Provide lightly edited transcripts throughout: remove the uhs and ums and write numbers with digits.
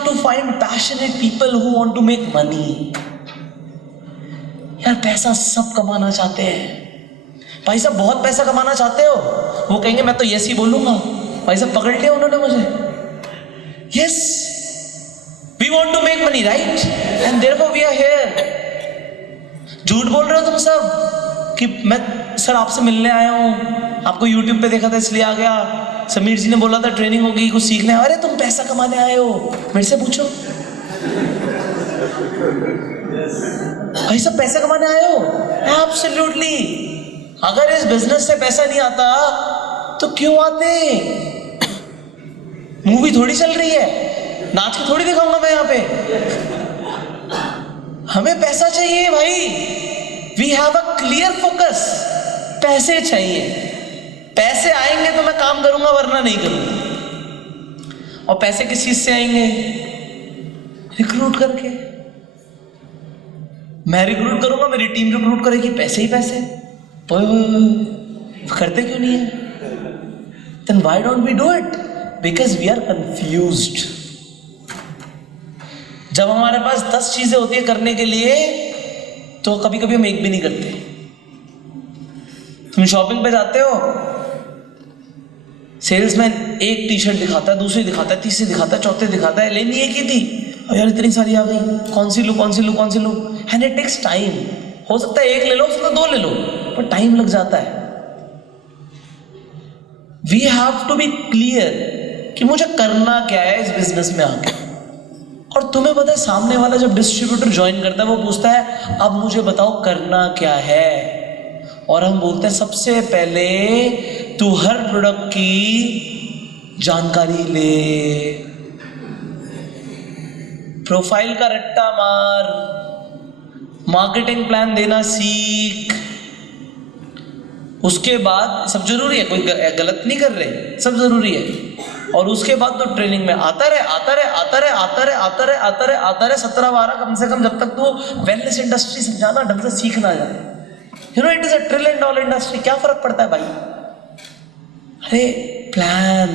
have to find passionate people who want to make money. यार पैसा सब कमाना चाहते हैं। भाई साहब बहुत पैसा कमाना चाहते हो, वो कहेंगे मैं तो यस ही बोलूंगा। भाई साहब पकड़ लिया उन्होंने मुझे। Yes, we want to make money, right, and therefore we are here. झूठ बोल रहे हो तुम सब कि मैं सर आपसे मिलने आया हूँ, आपको यूट्यूब पे देखा था इसलिए आ गया, समीर जी ने बोला था ट्रेनिंग होगी कुछ सीखने। अरे तुम पैसा कमाने आए हो, मेरे से पूछो। भाई सब पैसा कमाने आए हो? एब्सोल्युटली। अगर इस बिजनेस से पैसा नहीं आता तो क्यों आते? मूवी थोड़ी चल रही है, नाच के थोड़ी दिखाऊंगा मैं यहाँ पे। हमें पैसा चाहिए भाई। We have a clear focus. पैसे चाहिए, पैसे आएंगे तो मैं काम करूंगा वरना नहीं करूंगा। और पैसे किस चीज से आएंगे? रिक्रूट करके। मैं रिक्रूट करूंगा, मेरी टीम रिक्रूट करेगी, पैसे ही पैसे। करते क्यों नहीं है? Then why don't we do it? Because we are confused. जब हमारे पास 10 चीजें होती है करने के लिए तो कभी कभी हम एक भी नहीं करते। तुम शॉपिंग पे जाते हो, सेल्समैन एक टी शर्ट दिखाता है, दूसरी दिखाता है, तीसरी दिखाता है, चौथे दिखाता है, लेनी एक ही थी और यार इतनी सारी आ गई, कौन सी लूं कौन सी लूं कौन सी लूं। And it takes time. हो सकता है एक ले लो, हो सकता है 2 ले लो, पर टाइम लग जाता है। We have to be clear कि मुझे करना क्या है इस बिजनेस में आके। और तुम्हें पता है सामने वाला जब डिस्ट्रीब्यूटर ज्वाइन करता है वो पूछता है अब मुझे बताओ करना क्या है, और हम बोलते हैं सबसे पहले तू हर प्रोडक्ट की जानकारी ले, प्रोफाइल का रट्टा मार, मार्केटिंग प्लान देना सीख। उसके बाद सब जरूरी है, कोई गलत नहीं कर रहे, सब जरूरी है। और उसके बाद तो ट्रेनिंग में आता रहे 17-12 कम से कम, जब तक तो वेलनेस इंडस्ट्री समझाना ढंग से सीख ना जाए। You know it is a $1 trillion industry. क्या फर्क पड़ता है भाई? अरे plan,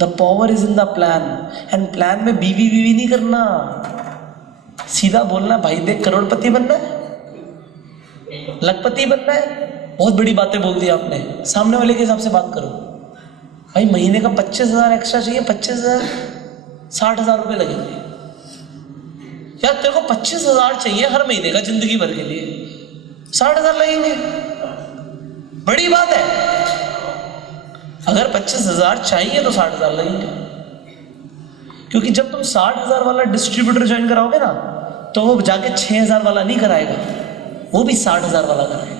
the power is in the plan. And plan में बीवी नहीं करना, सीधा बोलना भाई देख करोड़पति बनना है, लखपति बनना है। बहुत बड़ी बातें बोल दी आपने, सामने वाले के हिसाब से बात करो। भाई महीने का 25,000 एक्स्ट्रा चाहिए, 25,000, 60,000 रुपये लगेंगे। यार तेरे को 25,000 चाहिए हर महीने का जिंदगी भर के लिए, 60,000 लगेंगे, बड़ी बात है। अगर 25,000 चाहिए तो 60,000 लगेंगे, क्योंकि जब तुम 60,000 वाला डिस्ट्रीब्यूटर ज्वाइन कराओगे ना तो वो जाके 6,000 वाला नहीं कराएगा, वो भी 60,000 वाला कराएगा।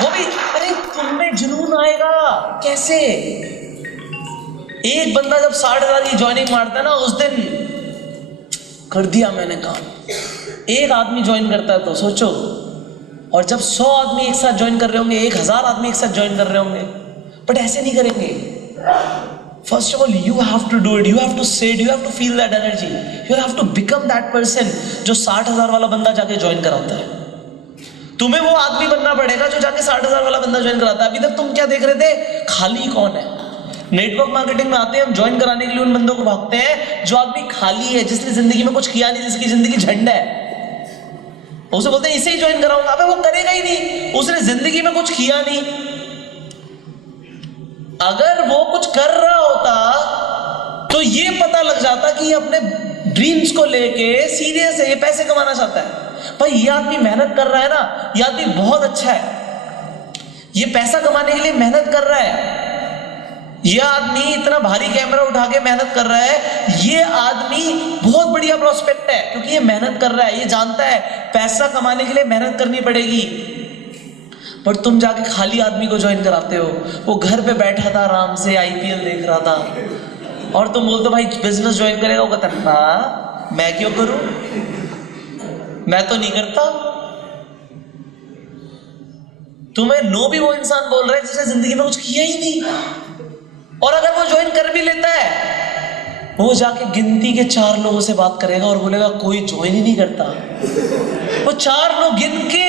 वो भी, अरे तुममें जुनून आएगा कैसे? एक बंदा जब 60,000 की ज्वाइनिंग मारता है ना, उस दिन कर दिया मैंने काम। एक आदमी ज्वाइन करता है तो सोचो, और जब 100 आदमी एक साथ ज्वाइन कर रहे होंगे, 1,000 आदमी एक साथ ज्वाइन कर रहे होंगे, बट ऐसे नहीं करेंगे। First of all, you have to do it. You have to say it. You have to feel that energy. You have to become that person जो 60,000 वाला बंदा जाके ज्वाइन कराता है। तुम्हें वो आदमी बनना पड़ेगा जो जाके 60,000 वाला बंदा ज्वाइन कराता है। अभी तक तुम क्या देख रहे थे? खाली कौन है? नेटवर्क मार्केटिंग में आते हैं हम, ज्वाइन कराने के लिए उन बंदों को भागते हैं जो आदमी खाली है, जिसने जिंदगी में कुछ किया नहीं, जिसकी जिंदगी झंड है। उसे बोलते हैं इसे ही ज्वाइन कराऊंगा। अबे वो करेगा ही नहीं, उसने जिंदगी में कुछ किया नहीं। अगर वो कुछ कर रहा होता तो ये पता लग जाता कि ये अपने ड्रीम्स को लेके सीरियस है, ये पैसे कमाना चाहता है। भाई ये आदमी मेहनत कर रहा है ना, ये आदमी बहुत अच्छा है, ये पैसा कमाने के लिए मेहनत कर रहा है। ये आदमी इतना भारी कैमरा उठा के मेहनत कर रहा है, ये आदमी बहुत बढ़िया प्रोस्पेक्ट है, क्योंकि ये मेहनत कर रहा है, ये जानता है पैसा कमाने के लिए मेहनत करनी पड़ेगी। पर तुम जाके खाली आदमी को ज्वाइन कराते हो, वो घर पे बैठा था आराम से IPL देख रहा था, और तुम बोलते हो भाई बिजनेस ज्वाइन करेगा। वो कहता है ना मैं क्यों करूं, मैं तो नहीं करता। तुम्हें नो भी वो इंसान बोल रहा है जिसने जिंदगी में कुछ किया ही नहीं। और अगर वो ज्वाइन कर भी लेता है, वो जाके गिनती के 4 लोगों से बात करेगा और बोलेगा कोई ज्वाइन ही नहीं करता। वो 4 लोग गिन के,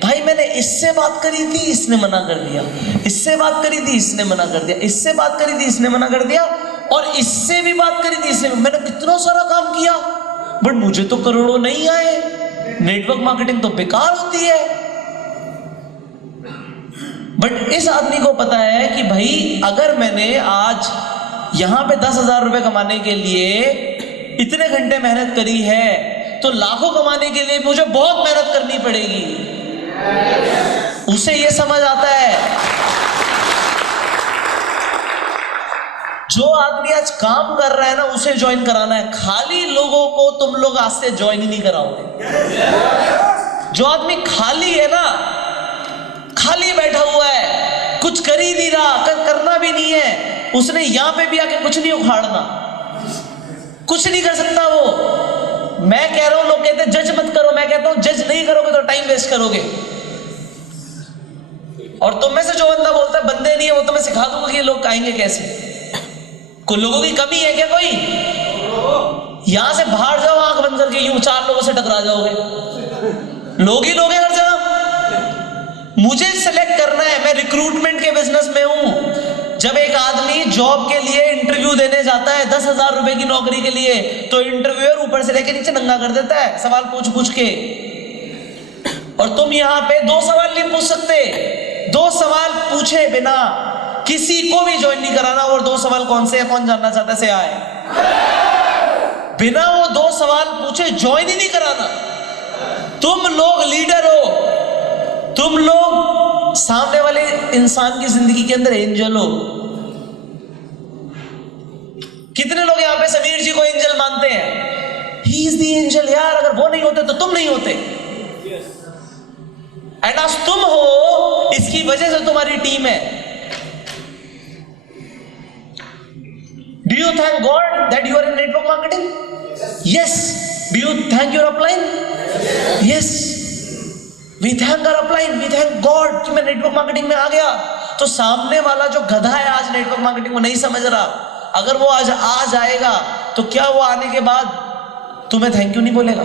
भाई मैंने इससे बात करी थी, इसने मना कर दिया, इससे बात करी थी, इसने मना कर दिया, इससे बात करी थी, इसने मना कर दिया, और इससे भी बात करी थी, इसने। मैंने कितना सारा काम किया, बट मुझे तो करोड़ों नहीं आए। नेटवर्क मार्केटिंग तो बेकार होती है। बट इस आदमी को पता है कि भाई अगर मैंने आज यहां पे 10,000 रुपए कमाने के लिए इतने घंटे मेहनत करी है, तो लाखों कमाने के लिए मुझे बहुत मेहनत करनी पड़ेगी। उसे यह समझ आता है। जो आदमी आज काम कर रहा है ना, उसे ज्वाइन कराना है। खाली लोगों को तुम लोग आज से ज्वाइन ही नहीं कराओगे। जो आदमी खाली है ना, खाली बैठा हुआ है, कुछ कर ही नहीं रहा, करना भी नहीं है, उसने यहां पे भी आके कुछ नहीं उखाड़ना, कुछ नहीं कर सकता वो। मैं कह रहा हूं, लोग कहते हैं जज मत करो, मैं कहता हूं जज नहीं करोगे तो टाइम वेस्ट करोगे। और तुम में से जो बंदा बोलता है बंदे नहीं है, वो तो मैं सिखा दूंगा कि ये लोग आएंगे कैसे। कोई लोगों की कमी है क्या? कोई यहां से बाहर जाओ, आंख बंद करके यूं 4 लोगों से टकरा जाओगे। लोग ही लोग हैं हर जगह। मुझे सेलेक्ट करना है, मैं रिक्रूटमेंट के बिजनेस में हूं। जब एक आदमी जॉब के लिए इंटरव्यू देने जाता है 10,000 रुपए की नौकरी के लिए, तो इंटरव्यूअर ऊपर से लेके नीचे नंगा कर देता है सवाल पूछ पूछ के। और तुम यहां पे 2 सवाल नहीं पूछ सकते। 2 सवाल पूछे बिना किसी को भी ज्वाइन नहीं कराना। और 2 सवाल कौन से है, कौन जानना चाहता है? से आए बिना वो 2 सवाल पूछे ज्वाइन ही नहीं कराना। तुम लोग लीडर हो, तुम लोग सामने वाले इंसान की जिंदगी के अंदर एंजल हो। कितने लोग यहां पे समीर जी को एंजल मानते हैं? He is the angel. यार अगर वो नहीं होते तो तुम नहीं होते। एंड आज तुम हो, इसकी वजह से तुम्हारी टीम है। Do you thank God that you are in network marketing? Yes. Do you thank your upline? Yes. We thank our upline, we thank God कि मैं नेटवर्क मार्केटिंग में आ गया। तो सामने वाला जो गधा है आज नेटवर्क मार्केटिंग को नहीं समझ रहा, अगर वो आज आ जाएगा तो क्या वो आने के बाद तुम्हें थैंक यू नहीं बोलेगा?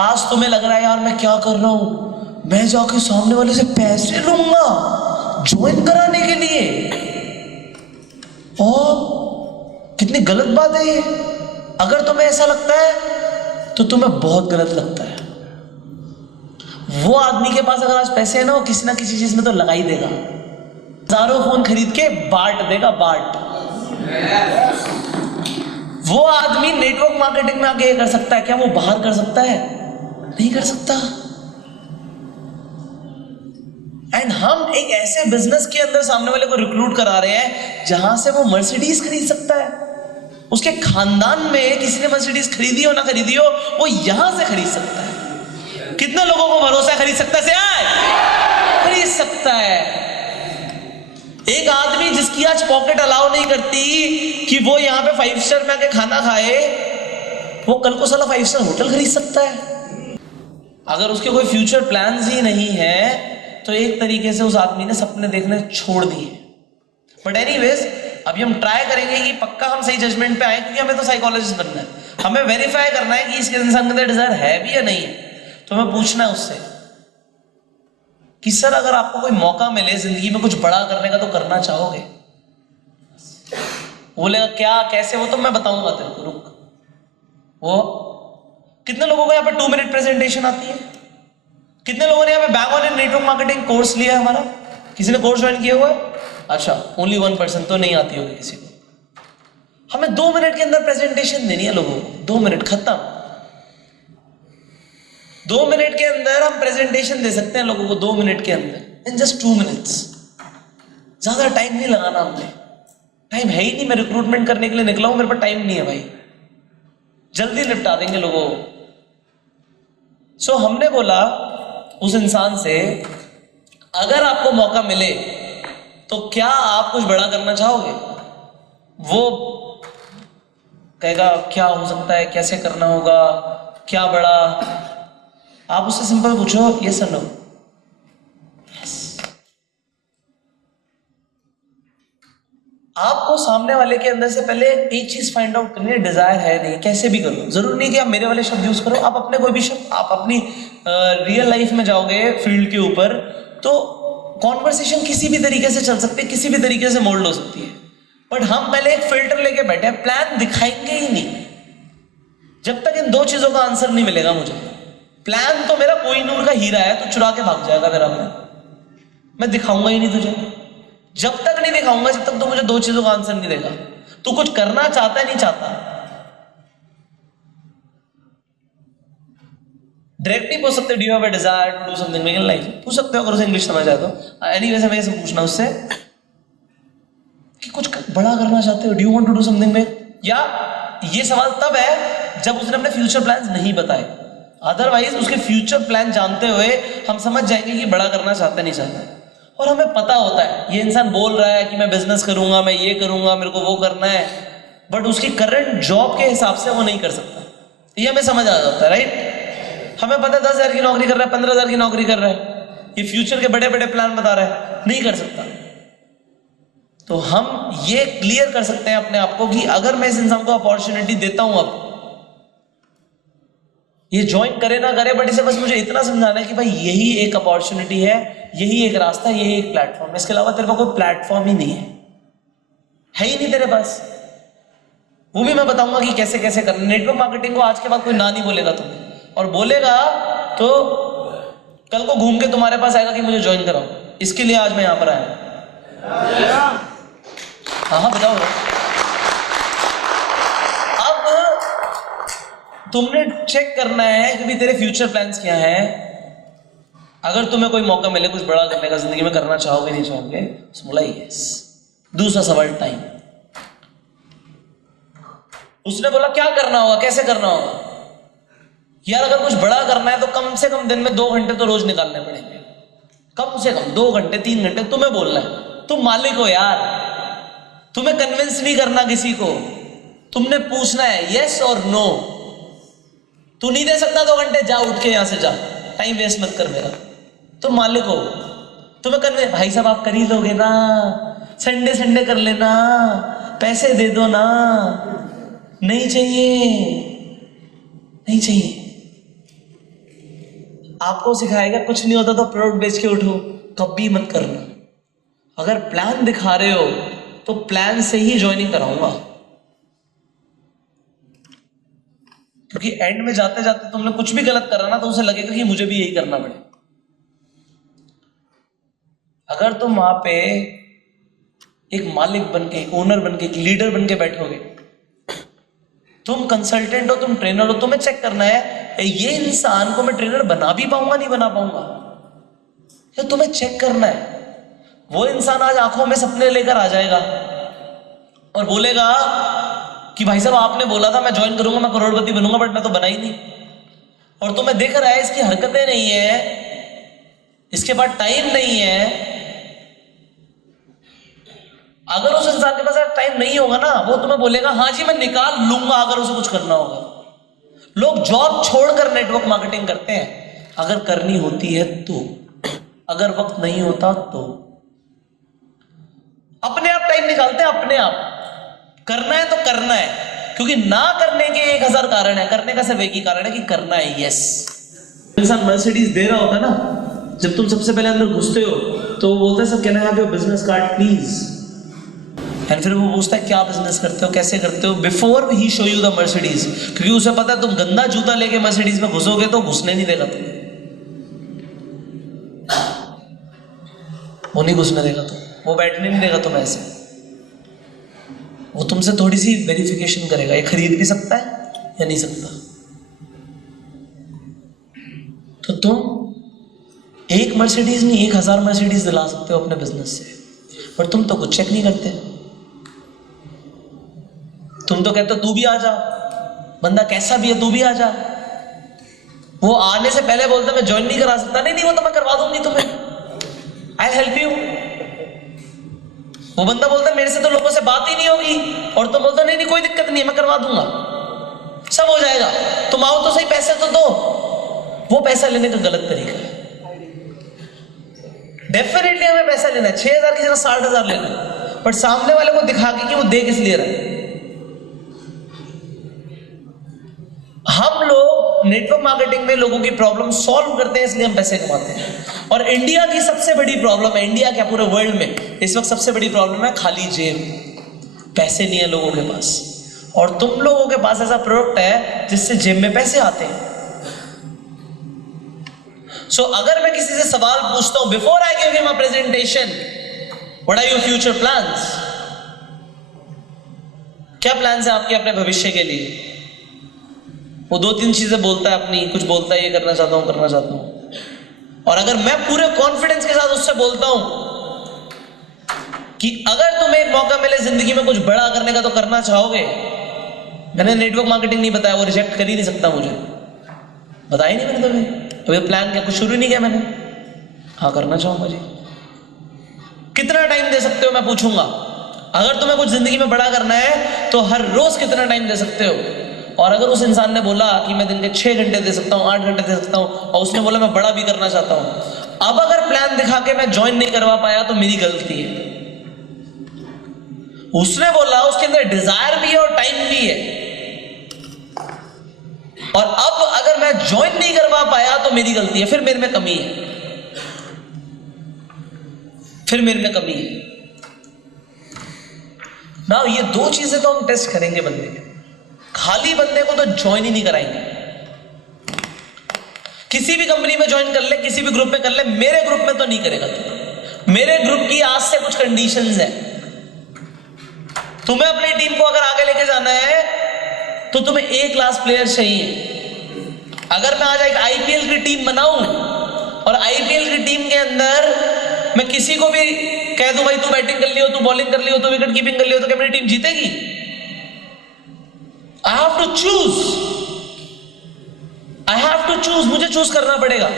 आज तुम्हें लग रहा है यार मैं क्या कर रहा हूं, मैं जाके सामने वाले से पैसे लूंगा ज्वाइन कराने के लिए। और कितनी गलत बात है ये। अगर तुम्हें ऐसा लगता है तो तुम्हें बहुत गलत लगता है। वो आदमी के पास अगर आज पैसे है ना, वो किसी ना किसी चीज में तो लगा ही देगा। हजारों फोन खरीद के बांट देगा, बांट। वो आदमी नेटवर्क मार्केटिंग में आके ये कर सकता है क्या? वो बाहर कर सकता है? नहीं कर सकता। एंड हम एक ऐसे बिजनेस के अंदर सामने वाले को रिक्रूट करा रहे हैं जहां से वो मर्सिडीज खरीद सकता है। उसके खानदान में किसी ने मर्सिडीज खरीदी हो ना खरीदी हो, वो यहां से खरीद सकता है। कितने लोगों को भरोसा खरीद सकता है? से आए खरीद सकता है। एक आदमी जिसकी आज पॉकेट अलाउ नहीं करती कि वो यहां पे 5 स्टार में आके खाना खाए, वो कल को साला 5 स्टार होटल खरीद सकता है। अगर उसके कोई फ्यूचर प्लान्स ही नहीं है तो एक तरीके से उस आदमी ने सपने देखने छोड़ दिए। बट एनीवेज, अभी हम ट्राई करेंगे कि पक्का हम सही जजमेंट पे आए, क्योंकि हमें तो साइकोलॉजिस्ट बनना है। हमें वेरीफाई करना है कि इसके इंसान के अंदर डिजायर है भी या नहीं है। तो हमें पूछना है उससे कि सर अगर आपको कोई मौका मिले जिंदगी में कुछ बड़ा करने का तो करना चाहोगे? बोलेगा क्या, कैसे? वो तो मैं बताऊंगा तेरे को, रुक। वो कितने लोगों को यहाँ पे 2 मिनट प्रेजेंटेशन आती है? कितने लोगों ने यहाँ पे back on network marketing course लिया है हमारा? किसी ने कोर्स ज्वाइन किया हुआ है? अच्छा, ओनली 1% तो नहीं आती होगी किसी को। हमें 2 मिनट के अंदर प्रेजेंटेशन देनी है लोगों को। 2 मिनट खत्म। 2 मिनट के अंदर हम प्रेजेंटेशन दे सकते हैं लोगों को। 2 मिनट के अंदर, इन जस्ट 2 मिनट्स। ज्यादा टाइम नहीं लगाना हमने। टाइम है ही नहीं। मैं रिक्रूटमेंट करने के लिए निकला हूं, मेरे पास टाइम नहीं है भाई। जल्दी निपटा देंगे लोगों को। सो हमने बोला उस इंसान से, अगर आपको मौका मिले तो क्या आप कुछ बड़ा करना चाहोगे? वो कहेगा क्या हो सकता है, कैसे करना होगा, क्या बड़ा? आप उससे सिंपल पूछो यस और नो। आपको सामने वाले के अंदर से पहले एक चीज फाइंड आउट करनी है, डिजायर है नहीं, कैसे भी करो। जरूर नहीं कि आप मेरे वाले शब्द यूज करो, आप अपने कोई भी शब्द, आप अपनी रियल लाइफ में जाओगे फील्ड के ऊपर तो कॉन्वर्सेशन किसी भी तरीके से चल सकती है, किसी भी तरीके से मोल्ड हो सकती है, बट हम पहले एक फिल्टर लेके बैठे हैं, प्लान दिखाएंगे ही नहीं जब तक इन दो चीजों का आंसर नहीं मिलेगा मुझे। प्लान तो मेरा कोहिनूर का हीरा है, तो चुरा के भाग जाएगा मेरा मैं दिखाऊंगा ही नहीं तुझे। जब तक नहीं दिखाऊंगा, जब तक तो मुझे दो चीजों का आंसर नहीं देगा। तू कुछ करना चाहता है नहीं चाहता, डायरेक्ट नहीं पूछ सकते, do you have a desire to do something big in life, पूछ सकते हो अगर उसे इंग्लिश समझ आए तो। एनीवेज हमें ऐसे पूछना उससे कि कुछ बड़ा करना चाहते हो, do you want to do something big, या ये सवाल तब है जब उसने अपने फ्यूचर प्लान्स नहीं बताए। अदरवाइज उसके फ्यूचर प्लान जानते हुए हम समझ जाएंगे कि बड़ा करना चाहता है नहीं चाहता। और हमें पता होता है ये इंसान बोल रहा है कि मैं बिजनेस करूंगा, मैं ये करूंगा, मेरे को वो करना है, बट उसकी करंट जॉब के हिसाब से वो नहीं कर सकता। ये हमें समझ आ जाता है, राइट। हमें पता है 10,000 की नौकरी कर रहा है, 15,000 की नौकरी कर रहा है, ये फ्यूचर के बड़े बड़े प्लान बता रहा है, नहीं कर सकता। तो हम ये क्लियर कर सकते हैं अपने आप को कि अगर मैं इस इंसान को अपॉर्चुनिटी देता हूं, अब ये ज्वाइन करे ना करे, बट इसे बस मुझे इतना समझाना है कि भाई यही एक अपॉर्चुनिटी है, यही एक रास्ता, यही एक प्लेटफॉर्म है, इसके अलावा तेरे पास कोई प्लेटफॉर्म ही नहीं है ही नहीं तेरे पास। वो भी मैं बताऊंगा कि कैसे कैसे करना। नेटवर्क मार्केटिंग को आज के बाद कोई ना नहीं बोलेगा तुम्हें, और बोलेगा तो कल को घूम के तुम्हारे पास आएगा कि मुझे ज्वाइन कराओ। इसके लिए आज मैं यहां पर आया। हाँ बताओ। अब तुमने चेक करना है कि भी तेरे फ्यूचर प्लान्स क्या हैं। अगर तुम्हें कोई मौका मिले कुछ बड़ा करने का, जिंदगी में करना चाहोगे नहीं चाहोगे, बोला यस। दूसरा सवाल टाइम। उसने बोला क्या करना होगा, कैसे करना होगा। यार अगर कुछ बड़ा करना है तो कम से कम दिन में 2 घंटे तो रोज निकालने पड़ेंगे, कम से कम 2 घंटे 3 घंटे। तुम्हें बोलना है, तुम मालिक हो यार, तुम्हें कन्विंस नहीं करना किसी को, तुमने पूछना है यस और नो। तू नहीं दे सकता 2 घंटे, जा उठ के यहां से जा, टाइम वेस्ट मत कर मेरा। तुम मालिक हो, तुम्हें कन्विंस, भाई साहब आप कर ही लोगे ना, संडे संडे कर लेना, पैसे दे दो ना। नहीं चाहिए, नहीं चाहिए। आपको सिखाएगा कुछ नहीं होता तो प्रोडक्ट बेच के उठो, कभी मत करना। अगर प्लान दिखा रहे हो तो प्लान से ही ज्वाइनिंग कराऊंगा, क्योंकि एंड में जाते जाते तुमने कुछ भी गलत करा ना तो उसे लगेगा कि मुझे भी यही करना पड़े। अगर तुम वहां पे एक मालिक बनके, एक ओनर बनके, एक लीडर बनके बैठोगे, तुम कंसल्टेंट हो, तुम ट्रेनर हो, तुम्हें चेक करना है ये इंसान को मैं ट्रेनर बना भी पाऊंगा नहीं बना पाऊंगा, ये तुम्हें चेक करना है। वो इंसान आज आंखों में सपने लेकर आ जाएगा और बोलेगा कि भाई साहब आपने बोला था मैं ज्वाइन करूंगा, मैं करोड़पति बनूंगा, बट मैं तो बना ही नहीं। और तुम्हें दिख रहा है इसकी हरकतें नहीं है, इसके पास टाइम नहीं है। अगर उस इंसान के पास टाइम नहीं होगा ना, वो तुम्हें बोलेगा हाँ जी मैं निकाल लूंगा अगर उसे कुछ करना होगा। लोग जॉब छोड़कर नेटवर्क मार्केटिंग करते हैं, अगर करनी होती है तो, अगर वक्त नहीं होता तो। अपने आप टाइम निकालते हैं, अपने आप। करना है तो करना है, क्योंकि ना करने के 1000 कारण है, करने का सिर्फ एक ही कारण है कि करना है। यस, इंसान मर्सिडीज दे रहा होता है ना, जब तुम सबसे पहले अंदर घुसते हो तो वो बोलता है sir can I have your business card please. And फिर वो पूछता है क्या बिजनेस करते हो, कैसे करते हो, before he show you the Mercedes. क्योंकि उसे पता है तुम गंदा जूता लेके मर्सिडीज में घुसोगे तो घुसने नहीं देगा तुम्हें, वो नहीं घुसने देगा, तो वो बैठने नहीं देगा तुम्हें ऐसे। वो तुमसे थोड़ी सी वेरिफिकेशन करेगा, ये खरीद भी सकता है या नहीं सकता। तो तुम एक मर्सिडीज नहीं 1000 मर्सिडीज दिला सकते हो अपने बिजनेस से, पर तुम तो कुछ चेक नहीं करते। तुम तो कहते हो तू भी आ जा, बंदा कैसा भी है तू भी आ जा। वो आने से पहले बोलता मैं ज्वाइन नहीं करा सकता, नहीं नहीं वो तो मैं करवा दूंगी तुम्हें, आई हेल्प यू। वो बंदा बोलता मेरे से तो लोगों से बात ही नहीं होगी, और तुम बोलते नहीं नहीं कोई दिक्कत नहीं है मैं करवा दूंगा, सब हो जाएगा, तुम आओ तो सही, पैसे तो दो। वो पैसा लेने का गलत तरीका है। डेफिनेटली हमें पैसा लेना है, 6000 की जगह 60,000 लेना है, बट सामने वाले को दिखा के कि वो दे किस लिए रहा है। हम लोग नेटवर्क मार्केटिंग में लोगों की प्रॉब्लम सॉल्व करते हैं, इसलिए हम पैसे कमाते हैं। और इंडिया की सबसे बड़ी प्रॉब्लम है, इंडिया क्या पूरे वर्ल्ड में इस वक्त सबसे बड़ी प्रॉब्लम है खाली जेब। पैसे नहीं है लोगों के पास, और तुम लोगों के पास ऐसा प्रोडक्ट है जिससे जेब में पैसे आते हैं। सो अगर मैं किसी से सवाल पूछता हूं before I give him a presentation, what are your future plans, क्या प्लान्स है आपके अपने भविष्य के लिए, वो 2-3 चीजें बोलता है अपनी, कुछ बोलता है ये करना चाहता हूं करना चाहता हूं। और अगर मैं पूरे कॉन्फिडेंस के साथ उससे बोलता हूं कि अगर तुम्हें एक मौका मिले जिंदगी में कुछ बड़ा करने का तो करना चाहोगे, मैंने नेटवर्क मार्केटिंग नहीं बताया, वो रिजेक्ट कर ही नहीं सकता मुझे, बताया नहीं मैंने तो अभी प्लान क्या कुछ शुरू नहीं किया मैंने, हाँ करना चाहूंगा जी। कितना टाइम दे सकते हो मैं पूछूंगा, अगर तुम्हें कुछ जिंदगी में बड़ा करना है तो हर रोज कितना टाइम दे सकते हो। और अगर उस इंसान ने बोला कि मैं दिन के 6 घंटे दे सकता हूँ, 8 घंटे दे सकता हूँ, और उसने बोला मैं बड़ा भी करना चाहता हूँ, अब अगर प्लान दिखा के मैं ज्वाइन नहीं करवा पाया तो मेरी गलती है। उसने बोला उसके अंदर डिजायर भी है और टाइम भी है, और अब अगर मैं ज्वाइन नहीं करवा पाया तो मेरी गलती है, फिर मेरे में कमी है, फिर मेरे में कमी है ना। ये 2 चीजें तो हम टेस्ट करेंगे बंदे के, खाली बंदे को तो ज्वाइन ही नहीं कराएंगे। किसी भी कंपनी में ज्वाइन कर ले, किसी भी ग्रुप में कर ले, मेरे ग्रुप में तो नहीं करेगा तू। मेरे ग्रुप की आज से कुछ कंडीशंस है। तुम्हें अपनी टीम को अगर आगे लेके जाना है तो तुम्हें A क्लास प्लेयर चाहिए। अगर मैं आज एक IPL की टीम बनाऊं और IPL की टीम के अंदर मैं किसी को भी कह दूं भाई तू बैटिंग कर लियो, तू बॉलिंग कर लियो, तू विकेट कीपिंग कर लियो, तो क्या मेरी टीम जीतेगी? I have to choose, I have to choose, मुझे चूज करना पड़ेगा।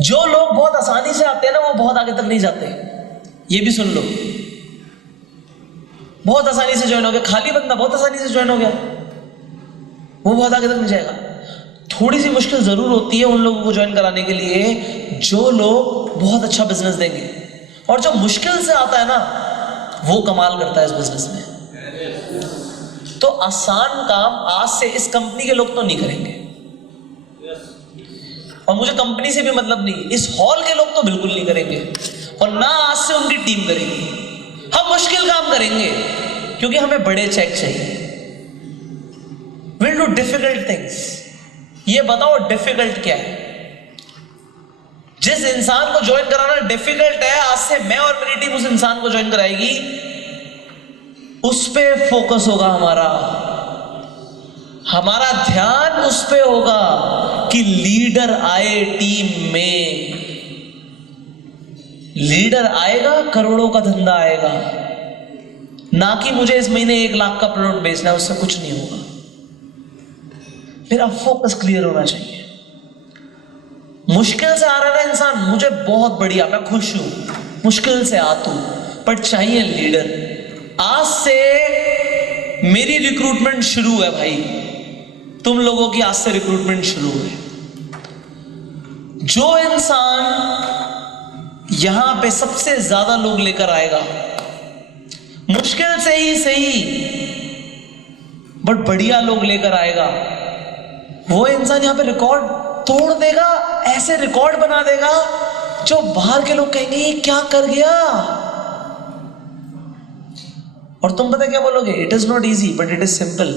जो लोग बहुत आसानी से आते हैं ना, वो बहुत आगे तक नहीं जाते, ये भी सुन लो। बहुत आसानी से ज्वाइन हो गया, खाली बंदा बहुत आसानी से ज्वाइन हो गया, वो बहुत आगे तक नहीं जाएगा। थोड़ी सी मुश्किल जरूर होती है उन लोगों को ज्वाइन कराने के लिए जो लोग बहुत अच्छा बिजनेस देंगे, और जो मुश्किल से आता है ना वो कमाल करता है इस बिजनेस में। तो आसान काम आज से इस कंपनी के लोग तो नहीं करेंगे, और मुझे कंपनी से भी मतलब नहीं, इस हॉल के लोग तो बिल्कुल नहीं करेंगे, और ना आज से उनकी टीम करेगी। हम मुश्किल काम करेंगे क्योंकि हमें बड़े चेक चाहिए। Will do difficult things. ये बताओ डिफिकल्ट क्या है? जिस इंसान को ज्वाइन कराना डिफिकल्ट है, आज से मैं और मेरी टीम उस इंसान को ज्वाइन कराएगी, उस पे फोकस होगा हमारा ध्यान उस पे होगा कि लीडर आए टीम में। लीडर आएगा, करोड़ों का धंधा आएगा, ना कि मुझे इस महीने 1 लाख का प्रोडक्ट बेचना है, उससे कुछ नहीं होगा। मेरा फोकस क्लियर होना चाहिए। मुश्किल से आ रहा है ना इंसान, मुझे बहुत बढ़िया, मैं खुश हूं, मुश्किल से आ तू, पर चाहिए लीडर। आज से मेरी रिक्रूटमेंट शुरू है भाई, तुम लोगों की आज से रिक्रूटमेंट शुरू है। जो इंसान यहां पे सबसे ज्यादा लोग लेकर आएगा, मुश्किल से ही सही बट बढ़िया लोग लेकर आएगा, वो इंसान यहां पे रिकॉर्ड तोड़ देगा, ऐसे रिकॉर्ड बना देगा जो बाहर के लोग कहेंगे ये क्या कर गया। और तुम पता क्या बोलोगे? It is not easy but it is simple.